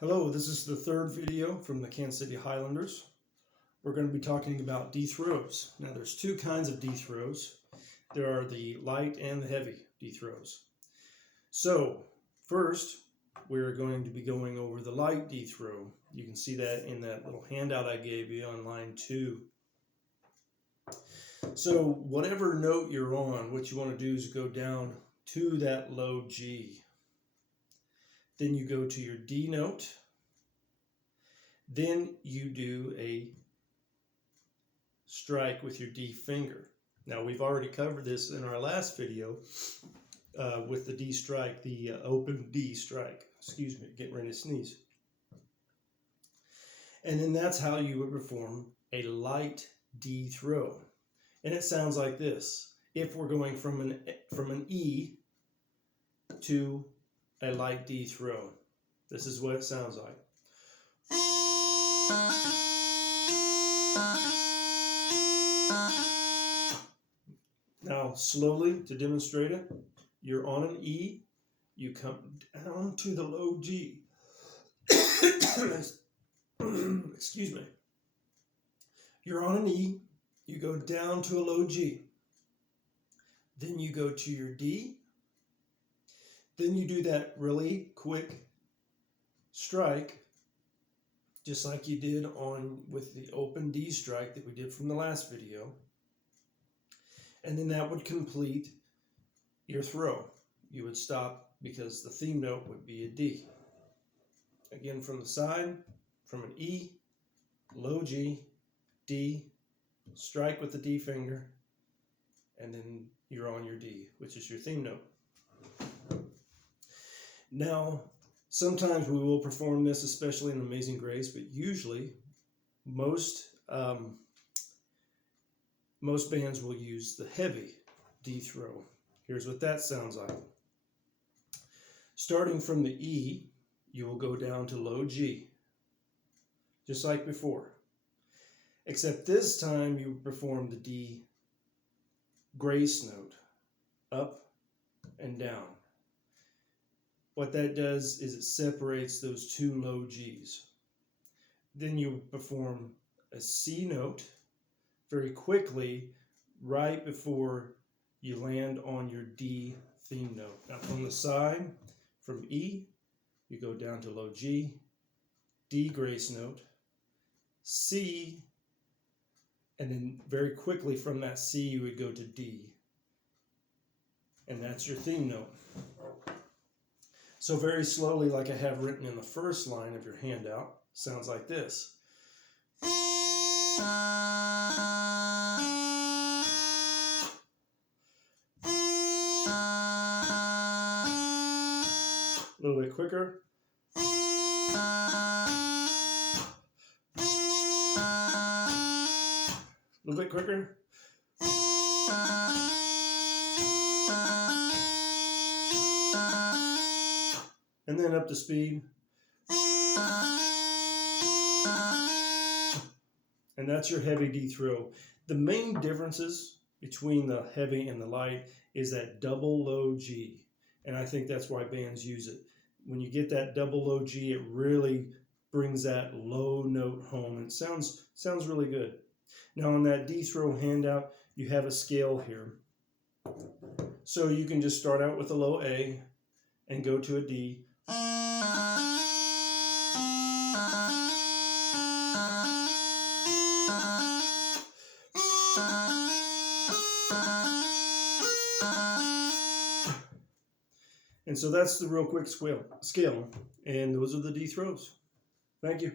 Hello, this is the third video from the Kansas City Highlanders. We're going to be talking about D throws. Now there's two kinds of D throws. There are the light and the heavy D throws. So first we're going to be going over the light D throw. You can see that in that little handout I gave you on line 2. So whatever note you're on, what you want to do is go down to that low G. Then you go to your D note. Then you do a strike with your D finger. Now we've already covered this in our last video with the D strike, the open D strike. Excuse me, getting ready to sneeze. And then that's how you would perform a light D throw. And it sounds like this. If we're going from an E to a light D throw, this is what it sounds like. Now slowly, to demonstrate it, you're on an E, you come down to the low G. Excuse me. You're on an E, you go down to a low G. Then you go to your D. Then you do that really quick strike, just like you did with the open D strike that we did from the last video. And then that would complete your throw. You would stop because the theme note would be a D. Again, from the side, from an E, low G, D, strike with the D finger, and then you're on your D, which is your theme note. Now, sometimes we will perform this, especially in Amazing Grace, but usually most bands will use the heavy D throw. Here's what that sounds like. Starting from the E, you will go down to low G, just like before. Except this time you perform the D grace note, up and down. What that does is it separates those two low Gs. Then you perform a C note very quickly right before you land on your D theme note. Now from the side, from E, you go down to low G, D grace note, C, and then very quickly from that C you would go to D. And that's your theme note. So very slowly, like I have written in the first line of your handout, sounds like this. A little bit quicker. A little bit quicker. And then up to speed. And that's your heavy D throw. The main differences between the heavy and the light is that double low G. And I think that's why bands use it. When you get that double low G, it really brings that low note home. It sounds really good. Now on that D throw handout, you have a scale here. So you can just start out with a low A and go to a D. And so that's the real quick scale. And those are the D throws. Thank you.